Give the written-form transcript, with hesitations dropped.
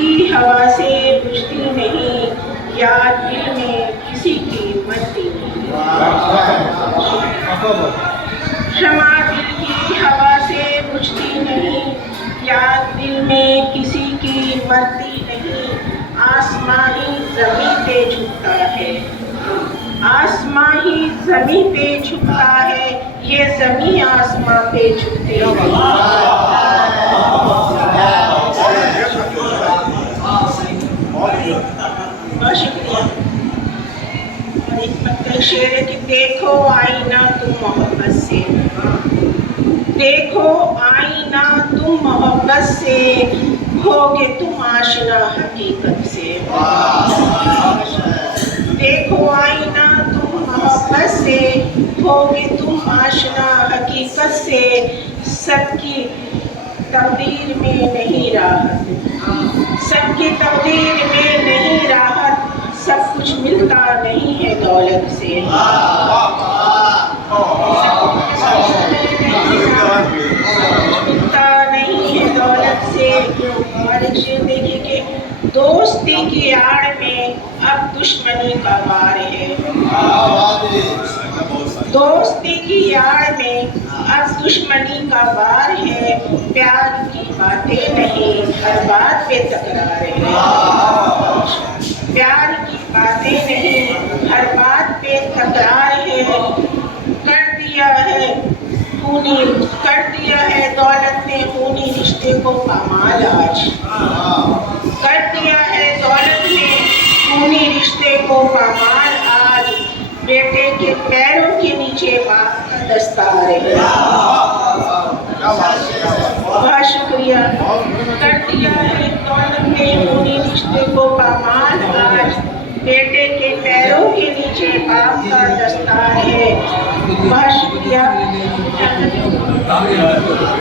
کی ہوا سے بجھتی نہیں، یاد دل میں کسی کی مرتی نہیں۔ شمع دل کی ہوا سے بجھتی نہیں، یاد دل میں کسی کی مرتی نہیں۔ آسماں ہی زمیں پہ جھکتا ہے، آسماں ہی زمیں پہ جھکتا ہے، یہ زمیں آسماں پہ جھکتے نہیں۔ بہت شکریہ۔ اور ایک مطلب شعر ہے کہ دیکھو آئینہ تم محبت سے، دیکھو آئینہ تم محبت سے، ہوگے تم آشنا حقیقت سے۔ دیکھو آئینہ تم محبت سے، ہوگے تم آشنا حقیقت سے۔ سب کی تقدیر میں نہیں راحت، سب کی تقدیر میں نہیں راحت، سب کچھ ملتا نہیں ہے دولت سے۔ ملتا نہیں ہے دولت سے۔ اور ایک شعر دیکھیے کہ دوستی کی آڑ میں اب دشمنی کا وار ہے، دوستی کی آڑ میں اب دشمنی کا وار ہے، پیار کی باتیں نہیں ہر بات پہ تکرار ہے، پیار کی باتیں نہیں ہر بات پہ تکرار ہے۔ کر دیا ہے دولت نے خونی رشتے کو پامال آج، کر دیا ہے دولت نے خونی رشتے کو پامال آج، بیٹے کے پیروں کے نیچے باپ کا دستار ہے۔ بہت شکریہ۔ کر دیا ہے دولت نے خونی رشتے کو پامال آج، بیٹے کے پیروں کے نیچے باپ کا دستار ہے۔ بہت شکریہ۔